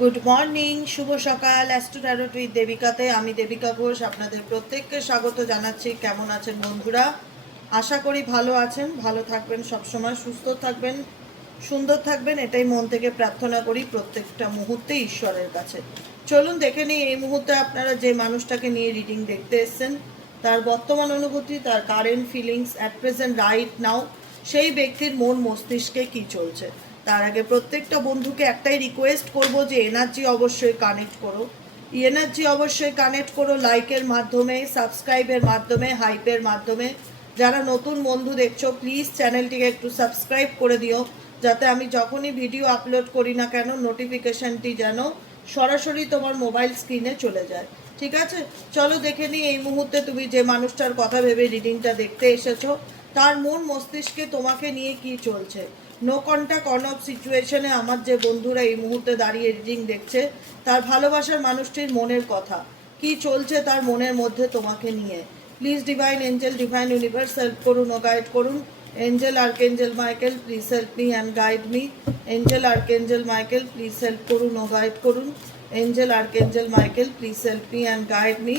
Good morning, শুভ সকাল। Astro tarot with দেবিকাতে আমি দেবিকা ঘোষ আপনাদের প্রত্যেককে স্বাগত জানাচ্ছি। কেমন আছেন বন্ধুরা? আশা করি ভালো আছেন, ভালো থাকবেন, সবসময় সুস্থ থাকবেন, সুন্দর থাকবেন, এটাই মন থেকে প্রার্থনা করি প্রত্যেকটা মুহূর্তে ঈশ্বরের কাছে। চলুন দেখে নিই এই মুহূর্তে আপনারা যে মানুষটাকে নিয়ে রিডিং দেখতে এসছেন তার বর্তমান অনুভূতি, তার current feelings at present right now, সেই ব্যক্তির মন মস্তিষ্কে কি চলছে। তার আগে প্রত্যেকটা বন্ধুকে একটাই রিকোয়েস্ট করব যে এনার্জি অবশ্যই কানেক্ট করো, এনার্জি অবশ্যই কানেক্ট করো লাইকের মাধ্যমে, সাবস্ক্রাইবের মাধ্যমে, হাইপের মাধ্যমে। যারা নতুন বন্ধু দেখছো প্লিজ চ্যানেলটিকে একটু সাবস্ক্রাইব করে দিও, যাতে আমি যখনই ভিডিও আপলোড করি না কেন নোটিফিকেশানটি যেন সরাসরি তোমার মোবাইল স্ক্রিনে চলে যায়। ঠিক আছে, চলো দেখে নিই এই মুহূর্তে তুমি যে মানুষটার কথা ভেবে রিডিংটা দেখতে এসেছো তার মন মস্তিষ্কে তোমাকে নিয়ে কি চলছে। নো কন্ট্যাক্ট অন অফ সিচুয়েশনে আমার যে বন্ধুরা এই মুহূর্তে দাঁড়িয়ে রিডিং দেখছে তার ভালোবাসার মানুষটির মনের কথা কি চলছে তার মনের মধ্যে তোমাকে নিয়ে। Please divine angel, divine universe help করুন ও গাইড করুন। Angel archangel Michael please help me and guide me. Angel archangel Michael please help করুন ও গাইড করুন। Angel archangel Michael please help me and guide me.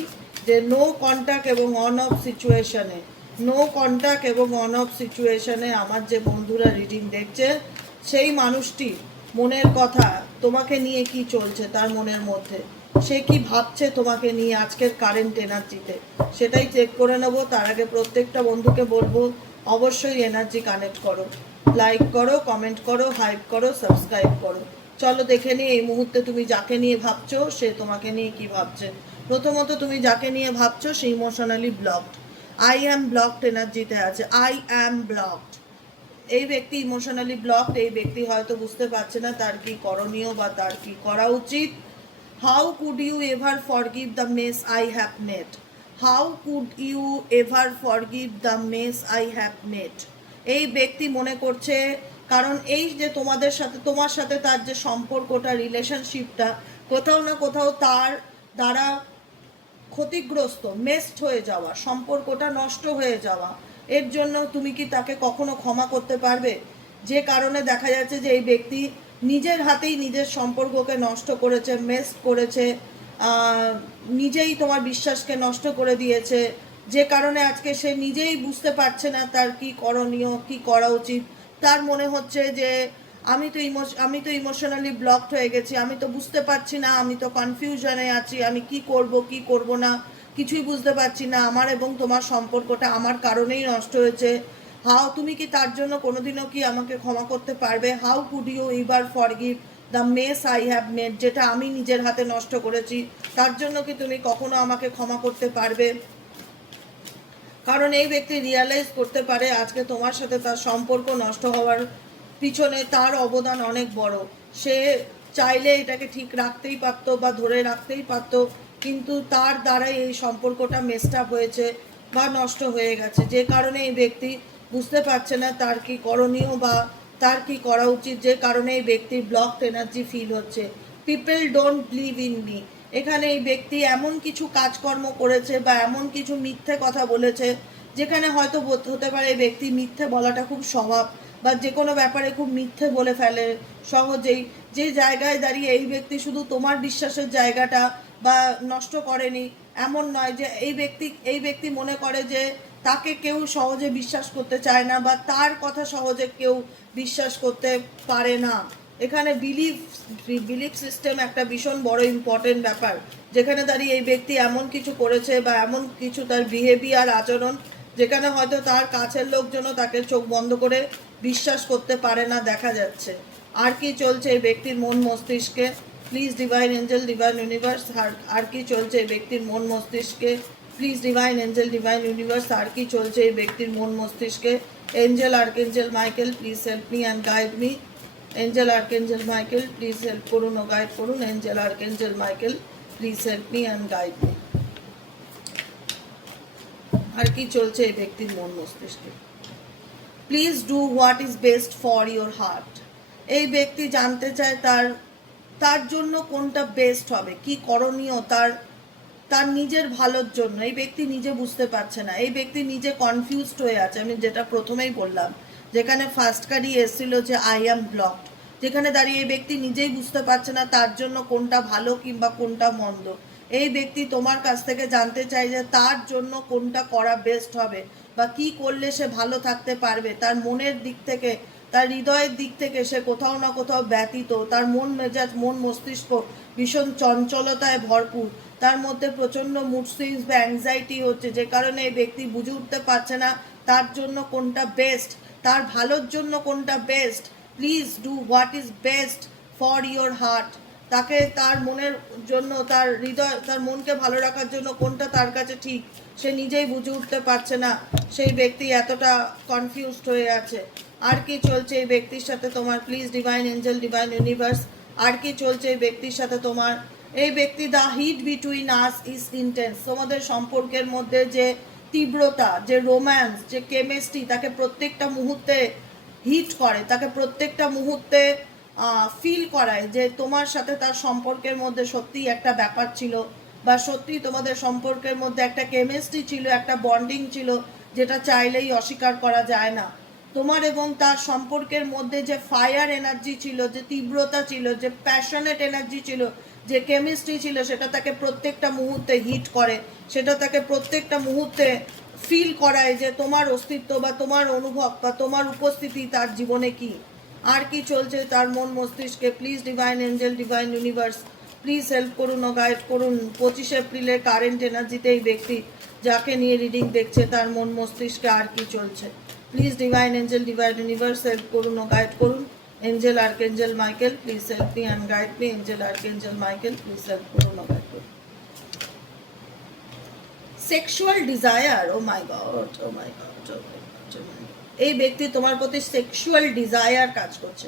যে no contact এবং on of সিচুয়েশনে, no contact এবং on of সিচুয়েশনে আমার যে বন্ধুরা রিডিং দেখছে সেই মানুষটি মনের কথা তোমাকে নিয়ে কি চলছে তার মনের মধ্যে, সে কি ভাবছে তোমাকে নিয়ে আজকের কারেন্ট এনার্জিতে, সেটাই চেক করে নেব। তার আগে প্রত্যেকটা বন্ধুকে বলবো অবশ্যই এনার্জি কানেক্ট করো, লাইক করো, কমেন্ট করো, হাইপ করো, সাবস্ক্রাইব করো। চলো দেখে নিই এই মুহূর্তে তুমি যাকে নিয়ে ভাবছো সে তোমাকে নিয়ে কি ভাবছে। প্রথমত তুমি যাকে নিয়ে ভাবছো সে emotionally blocked, I am blocked এনার্জিতে আছে। আই অ্যাম ব্লকড, এই ব্যক্তি ইমোশনালি ব্লকড। এই ব্যক্তি হয়তো বুঝতে পারছে না তার কি করণীয় বা তার কি করা উচিত। How could you ever forgive the mess I have made, how could you ever forgive the mess I have made. এই ব্যক্তি মনে করছে, কারণ এই যে তোমাদের সাথে, তোমার সাথে তার যে সম্পর্কটা, রিলেশনশিপটা কোথাও না কোথাও তার দ্বারা ক্ষতিগ্রস্ত, মেসড হয়ে যাওয়া, সম্পর্কটা নষ্ট হয়ে যাওয়া, এর জন্য তুমি কি তাকে কখনো ক্ষমা করতে পারবে? যে কারণে দেখা যাচ্ছে যে এই ব্যক্তি নিজের হাতেই নিজের সম্পর্ককে নষ্ট করেছে, মেসড করেছে, নিজেই তোমার বিশ্বাসকে নষ্ট করে দিয়েছে, যে কারণে আজকে সে নিজেই বুঝতে পারছে না তার কি করণীয়, কি করা উচিত। তার মনে হচ্ছে যে আমি তো ইমোশনালি ব্লকড হয়ে গেছি, আমি তো বুঝতে পারছি না, আমি তো কনফিউশনে আছি, আমি কি করব কি করব না কিছুই বুঝতে পারছি না, আমার এবং তোমার সম্পর্কটা আমার কারণেই নষ্ট হয়েছে। তুমি কি তার জন্য কোনোদিনও কি আমাকে ক্ষমা করতে পারবে? How could you ever forgive the mess I have made, যেটা আমি নিজের হাতে নষ্ট করেছি তার জন্য কি তুমি কখনো আমাকে ক্ষমা করতে পারবে? কারণ এই ব্যক্তি রিয়ালাইজ করতে পারে আজকে তোমার সাথে তার সম্পর্ক নষ্ট হওয়ার পিছনে তার অবদান অনেক বড়। সে চাইলে এটাকে ঠিক রাখতেই পারতো বা ধরে রাখতেই পারতো, কিন্তু তার দ্বারাই এই সম্পর্কটা মেসড আপ হয়েছে বা নষ্ট হয়ে গেছে, যে কারণে এই ব্যক্তি বুঝতে পারছে না তার কি করণীয় বা তার কি করা উচিত, যে কারণে এই ব্যক্তির ব্লকড এনার্জি ফিল হচ্ছে। People don't believe in me, এখানে এই ব্যক্তি এমন কিছু কাজকর্ম করেছে বা এমন কিছু মিথ্যে কথা বলেছে যেখানে হয়তো হতে পারে এই ব্যক্তি মিথ্যে বলাটা খুব স্বভাব, বা যে কোনো ব্যাপারে খুব মিথ্যে বলে ফেলে সহজেই। যে জায়গায় দাঁড়িয়ে এই ব্যক্তি শুধু তোমার বিশ্বাসের জায়গাটা বা নষ্ট করেনি এমন নয়, যে এই ব্যক্তি মনে করে যে তাকে কেউ সহজে বিশ্বাস করতে চায় না বা তার কথা সহজে কেউ বিশ্বাস করতে পারে না। এখানে বিলিফ সিস্টেম একটা ভীষণ বড় ইম্পর্টেন্ট ব্যাপার, যেখানে দাঁড়িয়ে এই ব্যক্তি এমন কিছু করেছে বা এমন কিছু তার বিহেভিয়ার, আচরণ, যেখানে হয়তো তার কাছের লোকজনও তাকে চোখ বন্ধ করে বিশ্বাস করতে পারে না দেখা যাচ্ছে। আর কি চলছে এই ব্যক্তির মন মস্তিষ্কে? Please divine angel, divine universe, আর কি চলছে এই ব্যক্তির মন মস্তিষ্কে? Please divine angel, divine universe, আর কি চলছে এই ব্যক্তির মন মস্তিষ্কে? Angel archangel Michael please help me and guide me. Angel archangel Michael please help করুন ও গাইড করুন। Angel archangel Michael please help me and guide me. আর কি চলছে এই ব্যক্তির মন মস্তিষ্কে? Please do what is best for your heart. এই ব্যক্তি জানতে চায় তার জন্য কোনটা বেস্ট হবে, কি করণীয় তার তার নিজের ভালোর জন্য। এই ব্যক্তি নিজে বুঝতে পারছে না, এই ব্যক্তি নিজে কনফিউজড হয়ে আছে। আমি যেটা প্রথমেই বললাম, যেখানে ফার্স্ট কার্ডই এসেছিল যে আই অ্যাম ব্লকড, যেখানে দাঁড়িয়ে এই ব্যক্তি নিজেই বুঝতে পারছে না তার জন্য কোনটা ভালো কিংবা কোনটা মন্দ। এই ব্যক্তি তোমার কাছ থেকে জানতে চায় যে তার জন্য কোনটা করা বেস্ট হবে বা কি করলে সে ভালো থাকতে পারবে। তার মনের দিক থেকে, তার হৃদয়ের দিক থেকে সে কোথাও না কোথাও ব্যতীত। তার মন মেজাজ, মন মস্তিষ্ক ভীষণ চঞ্চলতায় ভরপুর। তার মধ্যে প্রচণ্ড মুড সুইংস বা অ্যাংজাইটি হচ্ছে, যে কারণে এই ব্যক্তি বুঝে উঠতে পারছে না তার জন্য কোনটা বেস্ট, তার ভালোর জন্য কোনটা best. Please do what is best for your heart. তাকে তার মনের জন্য, তার হৃদয়, তার মনকে ভালো রাখার জন্য কোনটা তার কাছে ঠিক সে নিজেই বুঝে উঠতে পারছে না। সেই ব্যক্তি এতটা কনফিউজড হয়ে আছে। আর কি চলছে এই ব্যক্তির সাথে তোমার? Please divine angel, divine universe, আর কি চলছে এই ব্যক্তির সাথে তোমার? এই ব্যক্তি, the heat between us is intense. তোমাদের সম্পর্কের মধ্যে যে তীব্রতা, যে রোম্যান্স, যে কেমিস্ট্রি, তাকে প্রত্যেকটা মুহূর্তে হিট করে, তাকে প্রত্যেকটা মুহূর্তে ফিল করায় যে তোমার সাথে তার সম্পর্কের মধ্যে সত্যিই একটা ব্যাপার ছিল, বা সত্যিই তোমাদের সম্পর্কের মধ্যে একটা কেমিস্ট্রি ছিল, একটা বন্ডিং ছিল, যেটা চাইলেই অস্বীকার করা যায় না। তোমার এবং তার সম্পর্কের মধ্যে যে ফায়ার এনার্জি ছিল, যে তীব্রতা ছিল, যে প্যাশনেট এনার্জি ছিল, যে কেমিস্ট্রি ছিল, সেটা তাকে প্রত্যেকটা মুহূর্তে হিট করে, সেটা তাকে প্রত্যেকটা মুহূর্তে ফিল করায় যে তোমার অস্তিত্ব বা তোমার অনুভব বা তোমার উপস্থিতি তার জীবনে কি। আর কি চলছে তার মন মস্তিষ্কে? Please divine angel, divine universe, please help করুন ও গাইড করুন। 25 এপ্রিলের কারেন্ট এনার্জিতে এই ব্যক্তি যাকে নিয়ে রিডিং দেখছে তার মন মস্তিষ্কে আর কি চলছে? Please divine angel, divine universe, help করুন ও গাইড করুন। Angel archangel Michael, please help me and guide me. Angel archangel Michael, please help করুন ও গাইড করুন। Sexual desire, oh my God, oh my God, oh my God. এই ব্যক্তি তোমার প্রতি সেক্সুয়াল ডিজায়ার কাজ করছে।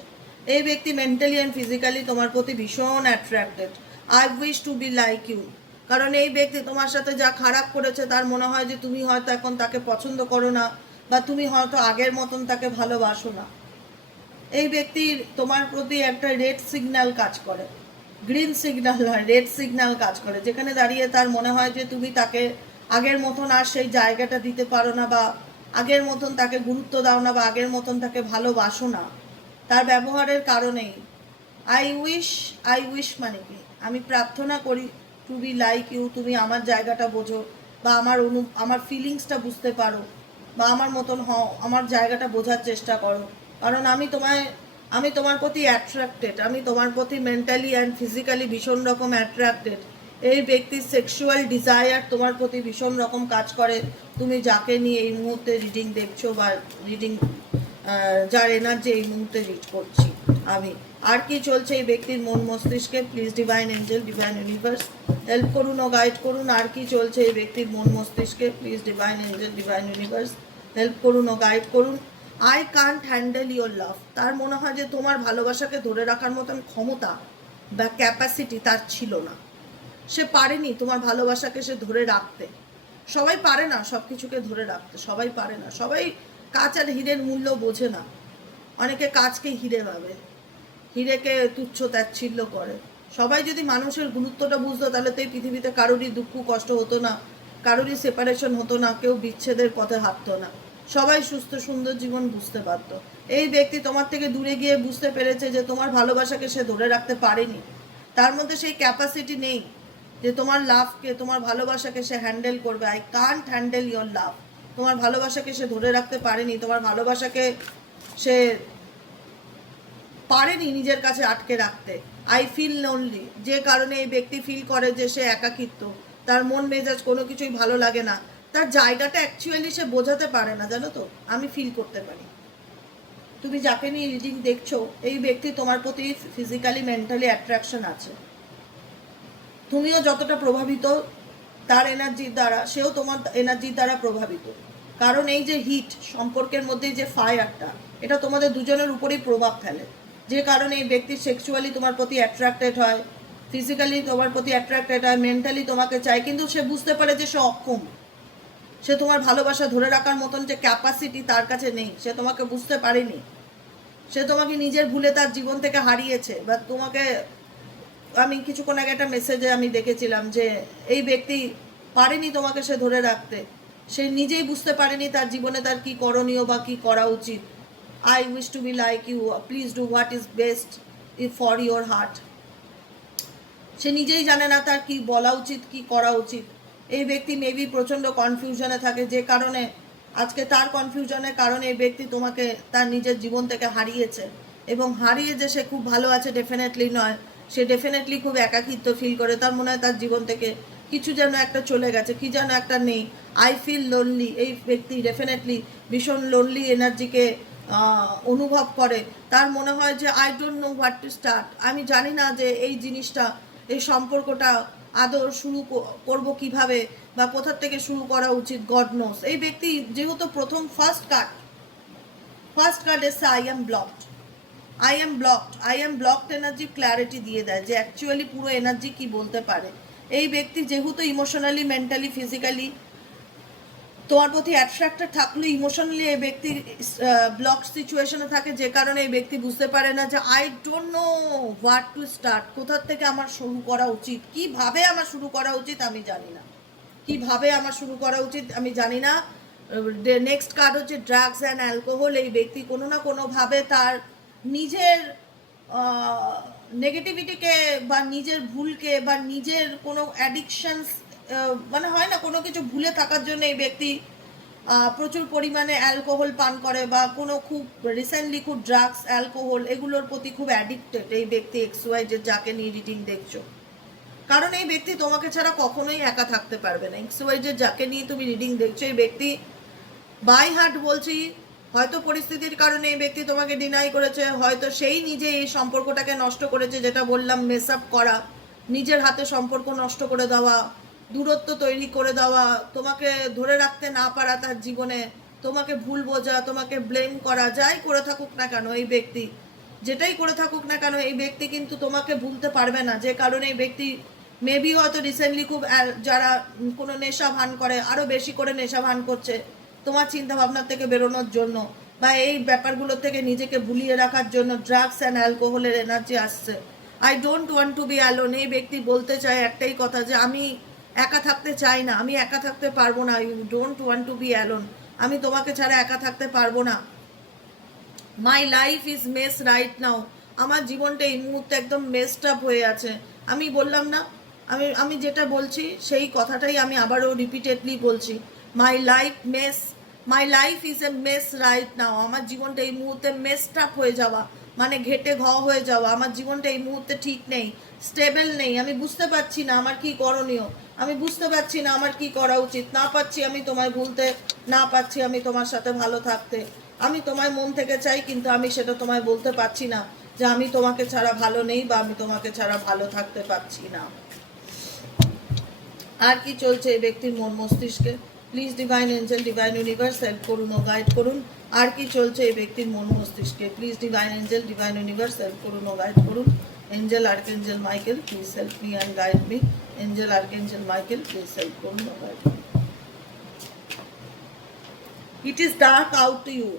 এই ব্যক্তি মেন্টালি অ্যান্ড ফিজিক্যালি তোমার প্রতি ভীষণ attracted. I wish to be like you. কারণ এই ব্যক্তি তোমার সাথে যা খারাপ করেছে, তার মনে হয় যে তুমি হয়তো এখন তাকে পছন্দ করো না, বা তুমি হয়তো আগের মতন তাকে ভালোবাসো না। এই ব্যক্তির তোমার প্রতি একটা রেড সিগন্যাল কাজ করে, গ্রিন সিগন্যাল নয়, রেড সিগন্যাল কাজ করে, যেখানে দাঁড়িয়ে তার মনে হয় যে তুমি তাকে আগের মতন আর সেই জায়গাটা দিতে পারো না, বা আগের মতন তাকে গুরুত্ব দাও না, বা আগের মতন তাকে ভালোবাসো না তার ব্যবহারের কারণেই। আই উইশ মানে কি? আমি প্রার্থনা করি টু বি লাইক ইউ, তুমি আমার জায়গাটা বোঝো, বা আমার ফিলিংসটা বুঝতে পারো, বা আমার মতন হও, আমার জায়গাটা বোঝার চেষ্টা করো। কারণ আমি তোমার প্রতি অ্যাট্রাক্টেড, আমি তোমার প্রতি মেন্টালি অ্যান্ড ফিজিক্যালি ভীষণ রকম অ্যাট্রাক্টেড। এই ব্যক্তির সেক্সুয়াল ডিজায়ার তোমার প্রতি ভীষণ রকম কাজ করে। তুমি যাকে নিয়ে এই মুহূর্তে রিডিং দেখছো, বা রিডিং যার এনার্জি এই মুহূর্তে রিড করছি আমি। আর কি চলছে এই ব্যক্তির মন মস্তিষ্কে? Please divine angel, divine universe, help করুন ও গাইড করুন। আর কি চলছে এই ব্যক্তির মন মস্তিষ্কে? Please divine angel, divine universe, help করুন ও গাইড করুন। I can't handle your love. তার মনে হয় যে তোমার ভালোবাসাকে ধরে রাখার মতন ক্ষমতা বা ক্যাপাসিটি তার ছিল না। সে পারেনি তোমার ভালোবাসাকে সে ধরে রাখতে। সবাই পারে না সব কিছুকে ধরে রাখতে, সবাই পারে না। সবাই কাঁচ আর হীরের মূল্য বোঝে না। অনেকে কাঁচকে হিরে ভাবে, হিরেকে তুচ্ছ তাচ্ছিল্য করে। সবাই যদি মানুষের গুরুত্বটা বুঝতো, তাহলে তো এই পৃথিবীতে কারোরই দুঃখ কষ্ট হতো না, কারোরই সেপারেশন হতো না, কেউ বিচ্ছেদের পথে হাঁটতো না। সবাই সুস্থ সুন্দর জীবন বুঝতে পারতো। এই ব্যক্তি তোমার থেকে দূরে গিয়ে বুঝতে পেরেছে যে তোমার ভালোবাসাকে সে ধরে রাখতে পারেনি। তার মধ্যে সেই ক্যাপাসিটি নেই যে তোমার লাভকে, তোমার ভালোবাসাকে সে হ্যান্ডেল করবে। I can't handle your love. তোমার ভালোবাসাকে সে ধরে রাখতে পারেনি, তোমার ভালোবাসাকে সে পারেনি নিজের কাছে আটকে রাখতে। আই ফিল লোনলি, যে কারণে এই ব্যক্তি ফিল করে যে সে একাকিত্ব, তার মন মেজাজ কোনো কিছুই ভালো লাগে না, তার জায়গাটা অ্যাকচুয়ালি সে বোঝাতে পারে না। জানো তো, আমি ফিল করতে পারি। তুমি যাকে নিয়ে রিডিং দেখছো, এই ব্যক্তি তোমার প্রতি ফিজিক্যালি মেন্টালি অ্যাট্রাকশন আছে। তুমিও যতটা প্রভাবিত তার এনার্জির দ্বারা, সেও তোমার এনার্জির দ্বারা প্রভাবিত। কারণ এই যে হিট সম্পর্কের মধ্যে যে ফায়ারটা, এটা তোমাদের দুজনের উপরেই প্রভাব ফেলে। যে কারণে এই ব্যক্তি সেক্সুয়ালি তোমার প্রতি অ্যাট্রাক্টেড হয়, ফিজিক্যালি তোমার প্রতি অ্যাট্রাক্টেড হয়, মেন্টালি তোমাকে চায়, কিন্তু সে বুঝতে পারে যে সে অক্ষম। সে তোমার ভালোবাসা ধরে রাখার মতন যে ক্যাপাসিটি তার কাছে নেই। সে তোমাকে বুঝতে পারেনি, সে তোমাকে নিজের ভুলে তার জীবন থেকে হারিয়েছে। বা তোমাকে, আমি কিছুক্ষণ আগে একটা মেসেজে আমি দেখেছিলাম যে এই ব্যক্তি পারেনি তোমাকে সে ধরে রাখতে। সে নিজেই বুঝতে পারেনি তার জীবনে তার কি করণীয় বা কি করা উচিত। I wish to be like you, please do what is best for your heart. সে নিজেই জানে না তার কি বলা উচিত, কি করা উচিত। এই ব্যক্তি মেবি প্রচণ্ড কনফিউশনে থাকে, যে কারণে আজকে তার কনফিউশনের কারণে এই ব্যক্তি তোমাকে তার নিজের জীবন থেকে হারিয়েছে। এবং হারিয়ে যে সে খুব ভালো আছে ডেফিনেটলি নয়, সে ডেফিনেটলি খুব একাকিত্ব ফিল করে। তার মনে হয় তার জীবন থেকে কিছু যেন একটা চলে গেছে, কি যেন একটা নেই। আই ফিল লোনলি, এই ব্যক্তি ডেফিনেটলি ভীষণ লোনলি এনার্জিকে অনুভব করে। তার মনে হয় যে I don't know what to start, আমি জানি না যে এই জিনিসটা, এই সম্পর্কটা আদৌ শুরু করব কিভাবে বা কোথা থেকে শুরু করা উচিত, গড নোস। এই ব্যক্তি যেহেতু প্রথম ফার্স্ট কার্ড এসে I am blocked energy clarity দিয়ে দেয় যে অ্যাকচুয়ালি পুরো এনার্জি কি বলতে পারে। এই ব্যক্তি যেহেতু ইমোশনালি, মেন্টালি, ফিজিক্যালি তোমার প্রতি অ্যাট্রাক্টেড থাকলেও ইমোশনালি এই ব্যক্তি ব্লক সিচুয়েশনে থাকে, যে কারণে এই ব্যক্তি বুঝতে পারে না যে I don't know what to start, কোথার থেকে আমার শুরু করা উচিত, কিভাবে আমার শুরু করা উচিত আমি জানি না, নেক্সট কার্ড হচ্ছে ড্রাগস অ্যান্ড অ্যালকোহল। এই ব্যক্তি কোনো না কোনোভাবে তার নিজের নেগেটিভিটিকে বা নিজের ভুলকে বা নিজের কোনো অ্যাডিকশনস, মানে হয় না কোনো কিছু ভুলে থাকার জন্য এই ব্যক্তি প্রচুর পরিমাণে অ্যালকোহল পান করে, বা কোনো খুব রিসেন্টলি খুব ড্রাগস, অ্যালকোহল এগুলোর প্রতি খুব অ্যাডিক্টেড এই ব্যক্তি XY যে যাকে নিয়ে রিডিং দেখছো। কারণ এই ব্যক্তি তোমাকে ছাড়া কখনোই একা থাকতে পারবে না। XY যে যাকে নিয়ে তুমি রিডিং দেখছো, এই ব্যক্তি বাই হার্ট বলছি, হয়তো পরিস্থিতির কারণে এই ব্যক্তি তোমাকে ডিনাই করেছে, হয়তো সেই নিজে এই সম্পর্কটাকে নষ্ট করেছে, যেটা বললাম মেস আপ করা, নিজের হাতে সম্পর্ক নষ্ট করে দেওয়া, দূরত্ব তৈরি করে দেওয়া, তোমাকে ধরে রাখতে না পারা তার জীবনে, তোমাকে ভুল বোঝা, তোমাকে ব্লেম করা, যাই করে থাকুক না কেন এই ব্যক্তি, যেটাই করে থাকুক না কেন এই ব্যক্তি কিন্তু তোমাকে ভুলতে পারবে না। যে কারণে এই ব্যক্তি মেবি হয়তো রিসেন্টলি খুব যারা কোনো নেশা ভান করে, আরও বেশি করে নেশা ভান করছে তোমার চিন্তা ভাবনার থেকে বেরোনোর জন্য, বা এই ব্যাপারগুলো থেকে নিজেকে ভুলিয়ে রাখার জন্য ড্রাগস অ্যান্ড অ্যালকোহলের এনার্জি আসছে। I don't want to be alone, এই ব্যক্তি বলতে চায় একটাই কথা যে আমি একা থাকতে চাই না, আমি একা থাকতে পারবো না। You don't want to be alone, আমি তোমাকে ছাড়া একা থাকতে পারবো না। My life is mess right now, আমার জীবনটা এই মুহূর্তে একদম মেসড আপ হয়ে আছে। আমি বললাম না, আমি যেটা বলছি সেই কথাটাই আমি আবারও রিপিটেডলি বলছি। মাই life is a mace right now, আমার জীবনটা এই মুহূর্তে মেসড আপ হয়ে যাওয়া মানে ঘেটে ঘ হয়ে যাওয়া। আমার জীবনটা এই মুহূর্তে ঠিক নেই, স্টেবল নেই। আমি বুঝতে পারছি না আমার কি করণীয়, আমি বুঝতে পারছি না আমার কি করা উচিত, না পাচ্ছি আমি তোমায় ভুলতে, না পাচ্ছি আমি তোমার সাথে ভালো থাকতে। আমি তোমায় মন থেকে চাই, কিন্তু আমি সেটা তোমায় বলতে পারছি না যে আমি তোমাকে ছাড়া ভালো নেই, বা আমি তোমাকে ছাড়া ভালো থাকতে পারছি না। আর কি চলছে এই ব্যক্তির মন মস্তিষ্কে? Please divine angel, divine universe help করুন ও গাইড করুন। আর কি চলছে এই ব্যক্তির মন মস্তিষ্কে? Please divine angel, divine universe help করুন ও গাইড করুন। Angel archangel Michael, please help me and guide me. Angel archangel Michael, please help করুন ও guide me. It is dark out to you,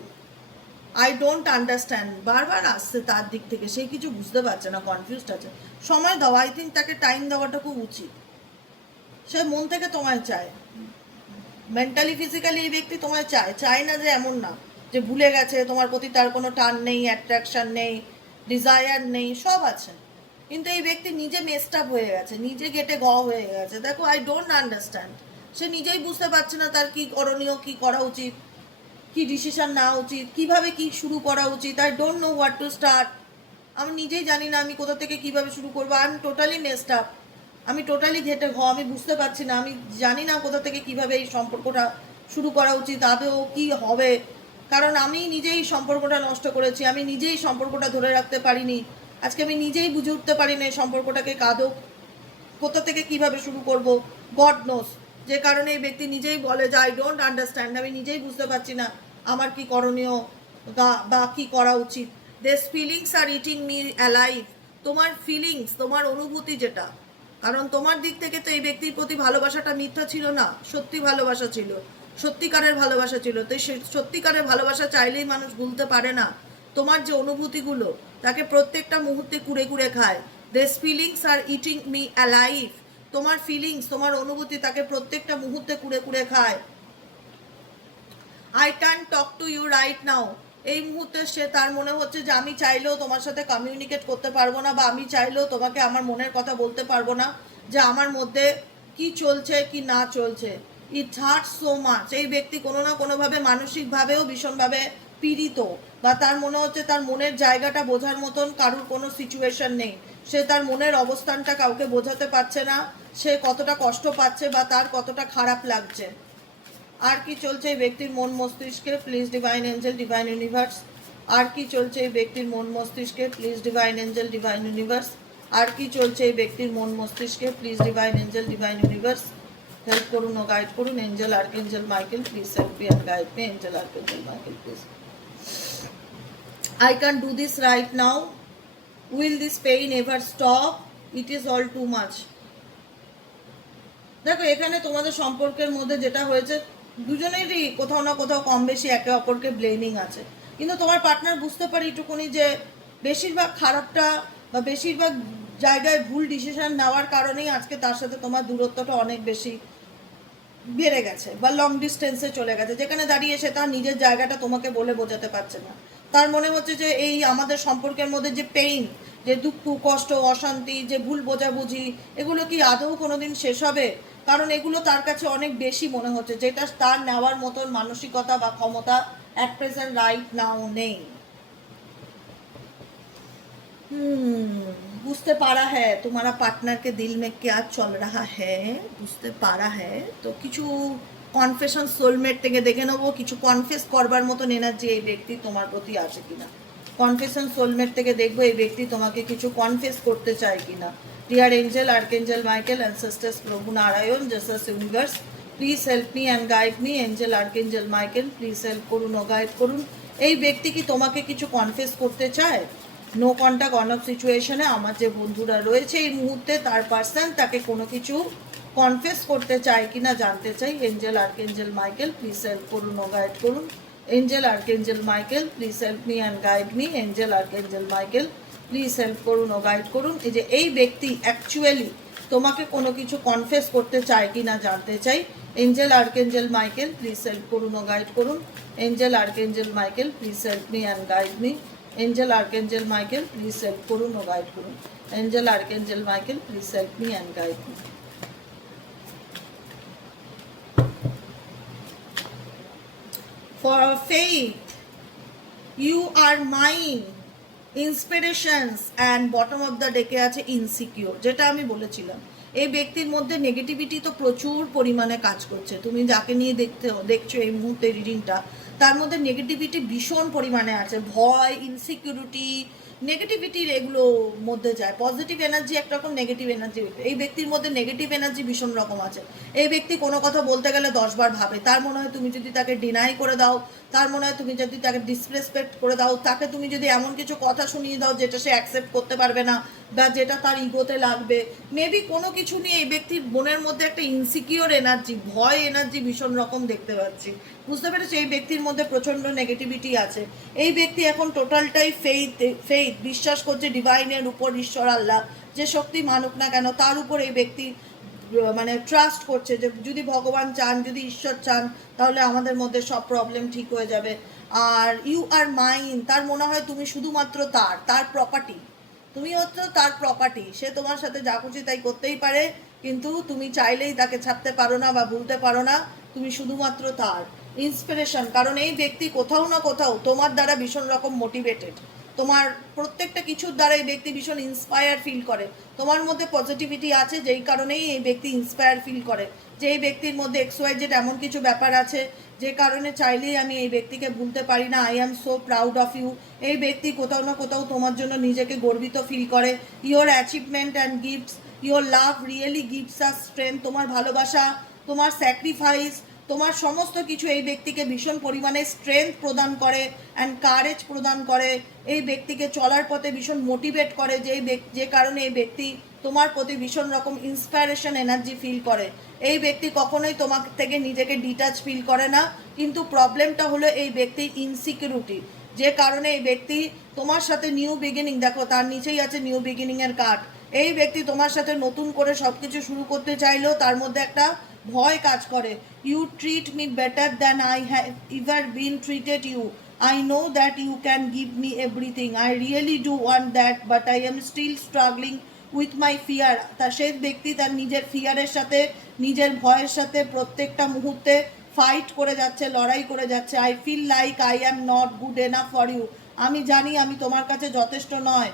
I don't understand. বারবার আসছে তার দিক থেকে, সে কিছু বুঝতে পারছে না, কনফিউজড আছে। সময় দাও, আই থিঙ্ক তাকে টাইম দেওয়াটা খুব উচিত। সে মন থেকে তোমায় চায়, মেন্টালি ফিজিক্যালি এই ব্যক্তি তোমায় চায় না যে এমন না যে ভুলে গেছে, তোমার প্রতি তার কোনো টান নেই, অ্যাট্রাকশন নেই, ডিজায়ার নেই, সব আছে। কিন্তু এই ব্যক্তি নিজে মেসড আপ হয়ে গেছে, নিজে গেটে ঘ হয়ে গেছে। দেখো, আই ডোন্ট আন্ডারস্ট্যান্ড। সে নিজেই বুঝতে পারছে না তার কি করণীয়, কি করা উচিত, কি ডিসিশন নেওয়া উচিত, কিভাবে কি শুরু করা উচিত। I don't know what to start, আমি নিজেই জানি না আমি কোথা থেকে কিভাবে শুরু করবো। I am totally messed up, আমি টোটালি ঘেটে ঘ, আমি বুঝতে পারছি না, আমি জানি না কোথা থেকে কিভাবে এই সম্পর্কটা শুরু করা উচিত, আদৌ কি হবে। কারণ আমি নিজেই সম্পর্কটা নষ্ট করেছি, আমি নিজেই সম্পর্কটা ধরে রাখতে পারিনি। আজকে আমি নিজেই বুঝে উঠতে পারি না এই সম্পর্কটাকে আদৌ কোথা থেকে কিভাবে শুরু করব, গড নোস। যে কারণে এই ব্যক্তি নিজেই বলে যে আই ডোন্ট আন্ডারস্ট্যান্ড, আমি নিজেই বুঝতে পারছি না আমার কি করণীয় বা কি করা উচিত। This feelings are eating me alive, তোমার ফিলিংস, তোমার অনুভূতি যেটা, কারণ তোমার দিক থেকে তো এই ব্যক্তির প্রতি ভালোবাসাটা মিথ্যা ছিল না, সত্যি ভালোবাসা ছিল, সত্যিকারের ভালোবাসা ছিল। তো সেই সত্যিকারের ভালোবাসা চাইলেই মানুষ ভুলতে পারে না। তোমার যে অনুভূতিগুলো তাকে প্রত্যেকটা মুহূর্তে কুড়ে কুড়ে খায়। This feelings are eating me alive, তোমার ফিলিংস, তোমার অনুভূতি তাকে প্রত্যেকটা মুহূর্তে কুড়ে কুড়ে খায়। I can talk to you right now, এই মুহূর্তে সে তার মনে হচ্ছে যে আমি চাইলেও তোমার সাথে কমিউনিকেট করতে পারবো না, বা আমি চাইলেও তোমাকে আমার মনের কথা বলতে পারবো না, যে আমার মধ্যে কি চলছে কি না চলছে। It hurts so much. এই ব্যক্তি কোনো না কোনোভাবে মানসিকভাবেও ভীষণভাবে পীড়িত, বা তার মনে হচ্ছে তার মনের জায়গাটা বোঝার মতন কারুর কোনো সিচুয়েশন নেই। সে তার মনের অবস্থানটা কাউকে বোঝাতে পারছে না, সে কতটা কষ্ট পাচ্ছে বা তার কতটা খারাপ লাগছে। আর কি চলছে এই ব্যক্তির মন মস্তিষ্কে, please divine angel, divine universe. আর কি চলছে এই ব্যক্তির মন মস্তিষ্কে, please divine angel, divine universe. আর কি চলছে এই ব্যক্তির মন মস্তিষ্কে, please divine angel, divine universe. Help করুন ও গাইড করুন। Angel archangel Michael, please help me and guide me. Angel archangel Michael, please. I can't do this right now. Will this pain ever stop? It is all too much. দেখো এখানে তোমাদের সম্পর্কের মধ্যে যেটা হয়েছে, দুজনেরই কোথাও না কোথাও কম বেশি একে অপরকে ব্লেমিং আছে, কিন্তু তোমার পার্টনার বুঝতে পারে এটুকুনি যে বেশিরভাগ খারাপটা বা বেশিরভাগ জায়গায় ভুল ডিসিশন নেওয়ার কারণেই আজকে তার সাথে তোমার দূরত্বটা অনেক বেশি বেড়ে গেছে বা লং ডিস্টেন্সে চলে গেছে, যেখানে দাঁড়িয়ে সে তার নিজের জায়গাটা তোমাকে বলে বোঝাতে পারছে না। তার মনে হচ্ছে যে এই আমাদের সম্পর্কের মধ্যে যে পেইন, যে দুঃখ কষ্ট অশান্তি, যে ভুল বোঝাবুঝি, এগুলো কি আদৌ কোনোদিন শেষ হবে? কারণ এগুলো তার কাছে অনেক বেশি মনে হচ্ছে, যেটা তার নেওয়ার মতন মানসিকতা বা ক্ষমতা অ্যাট প্রেজেন্ট রাইট নাও নেই। বুঝতে পারা হ্যাঁ তোমারা পার্টনার के दिल में क्या चल रहा है, বুঝতে পারা হ্যাঁ। তো কিছু কনফেশন সোলমেট থেকে দেখে নেবো কিছু কনফেস করবার মতন এনার্জি এই ব্যক্তি তোমার প্রতি আছে কিনা। কনফেশন সোলমেট থেকে দেখবো এই ব্যক্তি তোমাকে কিছু কনফেস করতে চায় কিনা। Dear angel archangel Michael, ancestors প্রভু Narayan, Jesus universe, please help me and guide me. Angel archangel Michael, please help করুন ও গাইড করুন। এই ব্যক্তি কি তোমাকে কিছু কনফেস করতে চায়? নো কন্ট্যাক্ট অন অফ সিচুয়েশনে আমার যে বন্ধুরা রয়েছে এই মুহূর্তে তার পার্সন তাকে কোনো কিছু কনফেস করতে চায় কিনা জানতে চাই। Angel archangel Michael, please help করুন ও গাইড করুন। Angel archangel Michael, please help me and guide me. Angel archangel Michael, please help করুন ও গাইড করুন। এই যে এই ব্যক্তি অ্যাকচুয়ালি তোমাকে কোনো কিছু কনফেস করতে চায় কিনা জানতে চাই। Angel archangel Michael, please help করুন ও গাইড করুন। Angel archangel Michael, please help me and guide me. Angel archangel Michael, please help করুন ও গাইড করুন। Angel archangel Michael, please help me and guide me. For faith, you are mine, inspirations and bottom of the ডেকে আছে insecure, যেটা আমি বলেছিলাম। এই ব্যক্তির মধ্যে নেগেটিভিটি তো প্রচুর পরিমাণে কাজ করছে। তুমি যাকে নিয়ে দেখছো এই মুহূর্তে রিডিংটা, তার মধ্যে নেগেটিভিটি ভীষণ পরিমাণে আছে। ভয়, ইনসিকিউরিটি, নেগেটিভিটির এগুলো মধ্যে যায়। পজিটিভ এনার্জি একরকম, নেগেটিভ এনার্জি, এই ব্যক্তির মধ্যে নেগেটিভ এনার্জি ভীষণ রকম আছে। এই ব্যক্তি কোনো কথা বলতে গেলে 10বার ভাবে। তার মনে হয় তুমি যদি তাকে ডিনাই করে দাও, তার মনে হয় তুমি যদি তাকে ডিসরেসপেক্ট করে দাও, তাকে তুমি যদি এমন কিছু কথা শুনিয়ে দাও যেটা সে অ্যাকসেপ্ট করতে পারবে না বা যেটা তার ইগোতে লাগবে, মেবি কোনো কিছু নিয়ে এই ব্যক্তির মনের মধ্যে একটা ইনসিকিওর এনার্জি, ভয় এনার্জি ভীষণ রকম দেখতে পাচ্ছি। বুঝতে পেরেছি এই ব্যক্তির মধ্যে প্রচণ্ড নেগেটিভিটি আছে। এই ব্যক্তি এখন টোটালটাই ফেইথ বিশ্বাস করছে ডিভাইনের উপর, ঈশ্বর আল্লাহ যে শক্তি মানুক না কেন তার উপর এই ব্যক্তি মানে ট্রাস্ট করছে যে যদি ভগবান চান, যদি ঈশ্বর চান, তাহলে আমাদের মধ্যে সব প্রবলেম ঠিক হয়ে যাবে। আর ইউ আর মাইন, তার মনে হয় তুমি শুধুমাত্র তার প্রপার্টি, তুমি হচ্ছে তার প্রপার্টি। সে তোমার সাথে যা খুশি তাই করতেই পারে, কিন্তু তুমি চাইলেই তাকে ছাড়তে পারো না বা ভুলতে পারো না। তুমি শুধুমাত্র তার ইন্সপিরেশন, কারণ এই ব্যক্তি কোথাও না কোথাও তোমার দ্বারা ভীষণ রকম মোটিভেটেড। তোমার প্রত্যেকটা কিছুর দ্বারা এই ব্যক্তি ভীষণ ইন্সপায়ার ফিল করে। তোমার মধ্যে পজিটিভিটি আছে, যেই কারণেই এই ব্যক্তি ইন্সপায়ার ফিল করে যে এই ব্যক্তির মধ্যে XYZ এমন কিছু ব্যাপার আছে যে কারণে চাইলেই আমি এই ব্যক্তিকে ভুলতে পারি না। I am so proud of you. এই ব্যক্তি কোথাও না কোথাও তোমার জন্য নিজেকে গর্বিত ফিল করে। Your achievement and gifts, your love really gives us strength. তোমার ভালোবাসা, তোমার স্যাক্রিফাইস, তোমার সমস্ত কিছু এই ব্যক্তিকে ভীষণ পরিমাণে স্ট্রেংথ প্রদান করে অ্যান্ড কারেজ প্রদান করে। এই ব্যক্তিকে চলার পথে ভীষণ মোটিভেট করে, যে কারণে এই ব্যক্তি তোমার প্রতি ভীষণ রকম ইন্সপায়ারেশন এনার্জি ফিল করে। এই ব্যক্তি কখনোই তোমার থেকে নিজেকে ডিটাচ ফিল করে না, কিন্তু প্রবলেমটা হলো এই ব্যক্তির ইনসিকিউরিটি, যে কারণে এই ব্যক্তি তোমার সাথে নিউ বিগিনিং, দেখো তার নিচেই আছে নিউ বিগিনিংয়ের কার্ড। এই ব্যক্তি তোমার সাথে নতুন করে সব কিছু শুরু করতে চাইলেও তার মধ্যে একটা ভয় কাজ করে। You treat me better than I have ever been treated you. I know that you can give me everything. I really do want that, but I am still struggling with my fear. তা সেই ব্যক্তি তার নিজের ফিয়ারের সাথে, নিজের ভয়ের সাথে প্রত্যেকটা মুহূর্তে ফাইট করে যাচ্ছে, লড়াই করে যাচ্ছে। I feel like I am not good enough for you. আমি জানি আমি তোমার কাছে যথেষ্ট নয়।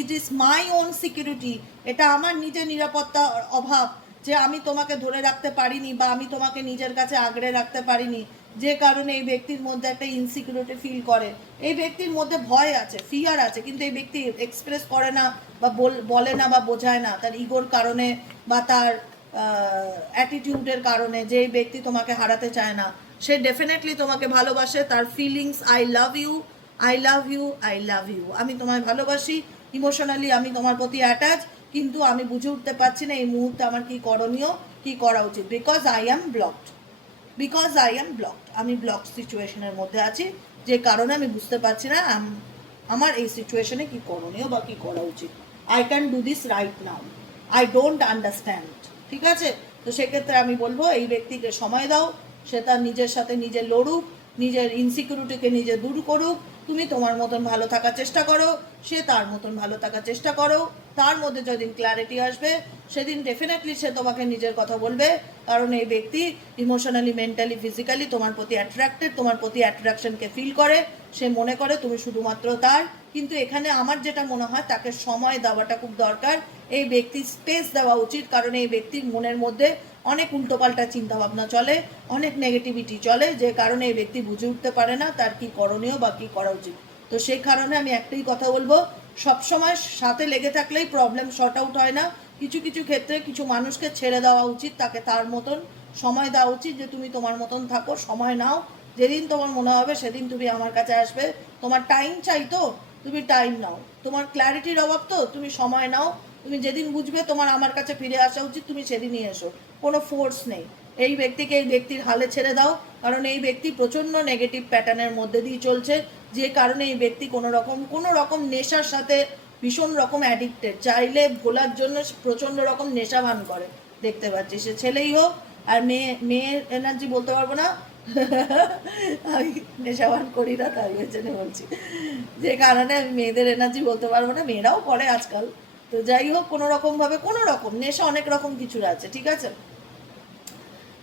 It is my own security. এটা আমার নিজের নিরাপত্তার অভাব যে আমি তোমাকে ধরে রাখতে পারিনি বা আমি তোমাকে নিজের কাছে আগড়ে রাখতে পারিনি, যে কারণে এই ব্যক্তির মধ্যে একটা ইনসিকিউরিটি ফিল করে। এই ব্যক্তির মধ্যে ভয় আছে, ফিয়ার আছে, কিন্তু এই ব্যক্তি এক্সপ্রেস করে না বা বলে না বা বোঝায় না, তার ইগোর কারণে বা তার অ্যাটিটিউডের কারণে। যে এই ব্যক্তি তোমাকে হারাতে চায় না, সে ডেফিনেটলি তোমাকে ভালোবাসে। তার feelings I love you, I love you, I love you, আমি তোমায় ভালোবাসি, ইমোশনালি আমি তোমার প্রতি অ্যাটাচ, কিন্তু আমি বুঝে উঠতে পারছি না এই মুহূর্তে আমার কি করণীয়, কি করা উচিত। বিকজ আই অ্যাম ব্লকড, আমি ব্লক সিচুয়েশনের মধ্যে আছি, যে কারণে আমি বুঝতে পারছি না আমার এই সিচুয়েশনে কি করণীয় বা কি করা উচিত। I can do this right now, I don't understand. ঠিক আছে, তো সেক্ষেত্রে আমি বলবো এই ব্যক্তিকে সময় দাও, সে তার নিজের সাথে নিজে লড়ুক, নিজের ইনসিকিউরিটিকে নিজে দূর করুক। তুমি তোমার মতন ভালো থাকার চেষ্টা করো, সে তার মতন ভালো থাকার চেষ্টা করো। তার মধ্যে যেদিন ক্ল্যারিটি আসবে সেদিন ডেফিনেটলি সে তোমাকে নিজের কথা বলবে, কারণ এই ব্যক্তি ইমোশনালি, মেন্টালি, ফিজিক্যালি তোমার প্রতি অ্যাট্রাক্টেড, তোমার প্রতি অ্যাট্রাকশনকে ফিল করে। সে মনে করে তুমি শুধুমাত্র তার, কিন্তু এখানে আমার যেটা মনে হয় তাকে সময় দেওয়াটা খুব দরকার। এই ব্যক্তির স্পেস দেওয়া উচিত, কারণ এই ব্যক্তির মনের মধ্যে অনেক উল্টোপাল্টা চিন্তাভাবনা চলে, অনেক নেগেটিভিটি চলে, যে কারণে এই ব্যক্তি বুঝে উঠতে পারে না তার কি করণীয় বা কী করা উচিত। তো সেই কারণে আমি একটাই কথা বলবো, সবসময় সাথে লেগে থাকলেই প্রবলেম শর্ট আউট হয় না। কিছু কিছু ক্ষেত্রে কিছু মানুষকে ছেড়ে দেওয়া উচিত, তাকে তার মতন সময় দেওয়া উচিত, যে তুমি তোমার মতন থাকো, সময় নাও, যেদিন তোমার মনে হবে সেদিন তুমি আমার কাছে আসবে। তোমার টাইম চাই তো তুমি টাইম নাও, তোমার ক্ল্যারিটির অভাব তো তুমি সময় নাও, তুমি যেদিন বুঝবে তোমার আমার কাছে ফিরে আসা উচিত তুমি সেদিনই এসো, কোনো ফোর্স নেই। এই ব্যক্তিকে এই ব্যক্তির হালে ছেড়ে দাও, কারণ এই ব্যক্তি প্রচণ্ড নেগেটিভ প্যাটার্নের মধ্যে দিয়ে চলছে, যে কারণে এই ব্যক্তি কোনো রকম নেশার সাথে ভীষণ রকম অ্যাডিক্টেড, চাইলে ভোলার জন্য প্রচণ্ড রকম নেশা ভান করে দেখতে পাচ্ছি। সে ছেলেই হোক আর মেয়ের এনার্জি বলতে পারবো না আমি নেশাবান করি না, তাই জন্য বলছি, যে কারণে আমি মেয়েদের এনার্জি বলতে পারবো না, মেয়েরাও করে আজকাল। তো যাই হোক, কোনো রকম নেশা অনেক রকম কিছুর আছে, ঠিক আছে।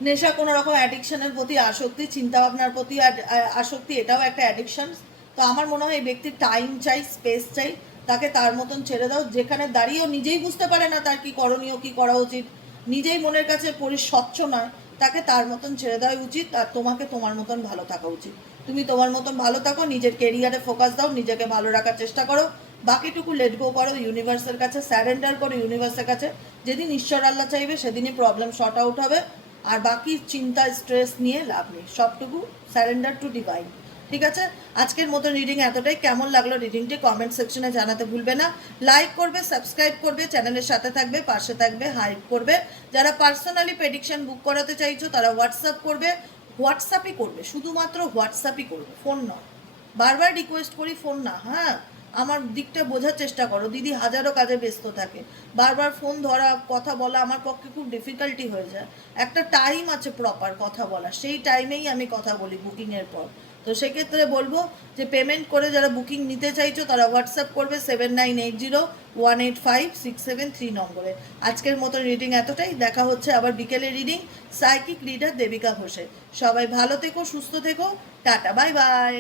নেশা কোনো রকম অ্যাডিকশনের প্রতি আসক্তি, চিন্তাভাবনার প্রতি আসক্তি, এটাও একটা অ্যাডিকশন। তো আমার মনে হয় এই ব্যক্তির টাইম চাই, স্পেস চাই, তাকে তার মতন ছেড়ে দাও, যেখানে দাঁড়িয়েও নিজেই বুঝতে পারে না তার কি করণীয়, কি করা উচিত, নিজেই মনের কাছে স্বচ্ছ নয়, তাকে তার মতন ছেড়ে দেওয়া উচিত। আর তোমাকে তোমার মতন ভালো থাকা উচিত। তুমি তোমার মতন ভালো থাকো, নিজের কেরিয়ারে ফোকাস দাও, নিজেকে ভালো রাখার চেষ্টা করো, বাকিটুকু লেট গো করো, ইউনিভার্সের কাছে স্যারেন্ডার করো, ইউনিভার্সের কাছে। যেদিন ঈশ্বর আল্লাহ চাইবে সেদিনই প্রবলেম শর্ট আউট হবে। আর বাকি চিন্তা, স্ট্রেস নিয়ে লাভ নেই, সবটুকু স্যারেন্ডার টু ডিভাইন। ঠিক আছে, আজকের মতো রিডিং এতটাই। কেমন লাগলো রিডিংটি কমেন্ট সেকশনে জানাতে ভুলবে না। লাইক করবে, সাবস্ক্রাইব করবে, চ্যানেলের সাথে থাকবে, পাশে থাকবে, হাইপ করবে। যারা পার্সোনালি প্রেডিকশন বুক করাতে চাইছো তারা হোয়াটসঅ্যাপ করবে, হোয়াটসঅ্যাপই করবে, শুধুমাত্র হোয়াটসঅ্যাপই করবে, ফোন নয়। বারবার রিকোয়েস্ট করি, ফোন না। হ্যাঁ, আমার দিকটা বোঝার চেষ্টা করো, দিদি হাজারো কাজে ব্যস্ত থাকে, বারবার ফোন ধরা, কথা বলা আমার পক্ষে খুব ডিফিকাল্টি হয়ে যায়। একটা টাইম আছে প্রপার কথা বলা, সেই টাইমেই আমি কথা বলি বুকিংয়ের পর। তো সেক্ষেত্রে বলবো যে পেমেন্ট করে যারা বুকিং নিতে চাইছো তারা হোয়াটসঅ্যাপ করবে 7980185673 নম্বরে। আজকের মতো রিডিং এতটাই, দেখা হচ্ছে আবার বিকেলে রিডিং, সাইকিক রিডার দেবিকা ঘোষে। সবাই ভালো থেকো, সুস্থ থেকো, টাটা, বাই বাই।